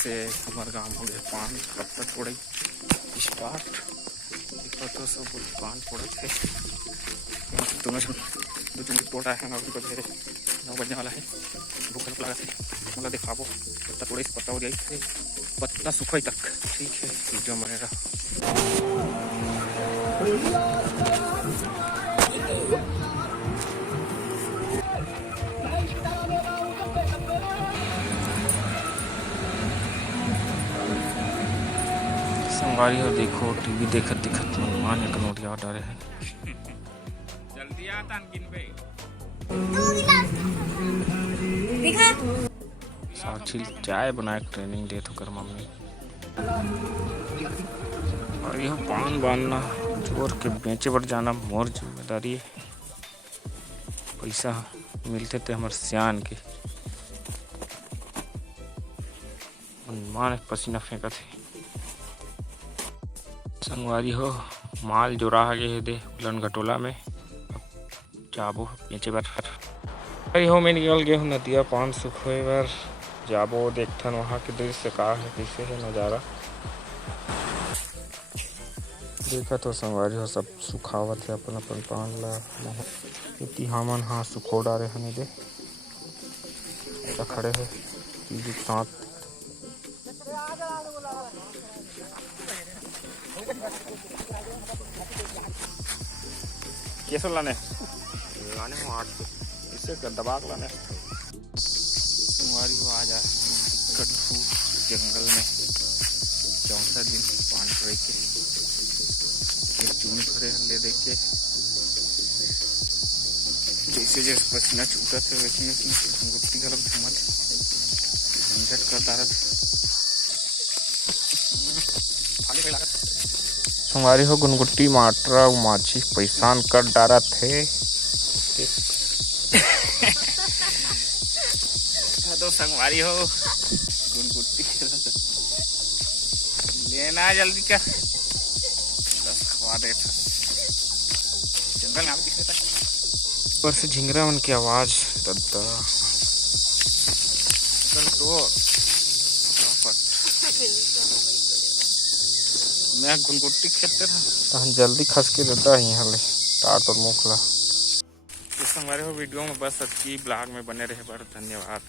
से हमारे गांव हो गए पान पत्ता तोड़े स्टार्ट देखो तो सब पान तोड़े थे तुम्हें दो तीन तोड़ा है अभी को धेरे 9 बजने वाला है भूख लगा थे मतलब दिखाबो पत्ता तोड़े पत्ता हो गई थे पत्ता सूखे तक ठीक है वीडियो बनेगा। संगवारी हो देखो टीवी देखत दिखत मान एक नोटिया डरे है जल्दी आ तान गिन बे दिखा साक्षी चाय बनाए ट्रेनिंग दे तो कर मम्मी और यह पान बांधना जोर के बेचे पर जाना मोर जिम्मेदारी है। पैसा मिलते थे हमारे सियान के मान पसीना फेंका थे। संगवारी हो माल जो रहा गए दे उलन घटोला में जाबो बेचे बार अरे हो मैं निकल गए हूँ नदिया पान सुखे बार जाबो देखथन वहाँ के दृश्य का है कैसे है नज़ारा देखा तो संगवारी हो सब सुखावत है अपन अपन पान ला इति हमन हाँ सुखो डारे हने दे खड़े है तीजी साथ कैसे लाने लाने हो 8 इसे दबा के लाने संगवारी हो आ जाए कटफू जंगल में 64 दिन पान रह के चून भरे ले देख के जैसे जैसे पसीना छूटा थे वैसे गुट्टी गलत घूमत झंझट कर दारत संगवारी हो गुनगुट्टी माटरा माछी पैसान कर डारा थे तो संगवारी हो गुनगुट्टी लेना जल्दी कर बस खवा दे था जंगल में दिखे था ऊपर से झिंगरा मन की आवाज दद्दा चल तो मैं गुनगुट्टी खेते ना जल्दी खस के देता है यहाँ ले टाट और मुखला। तो हमारे हो वीडियो में बस अच्छी ब्लॉग में बने रहे पर धन्यवाद।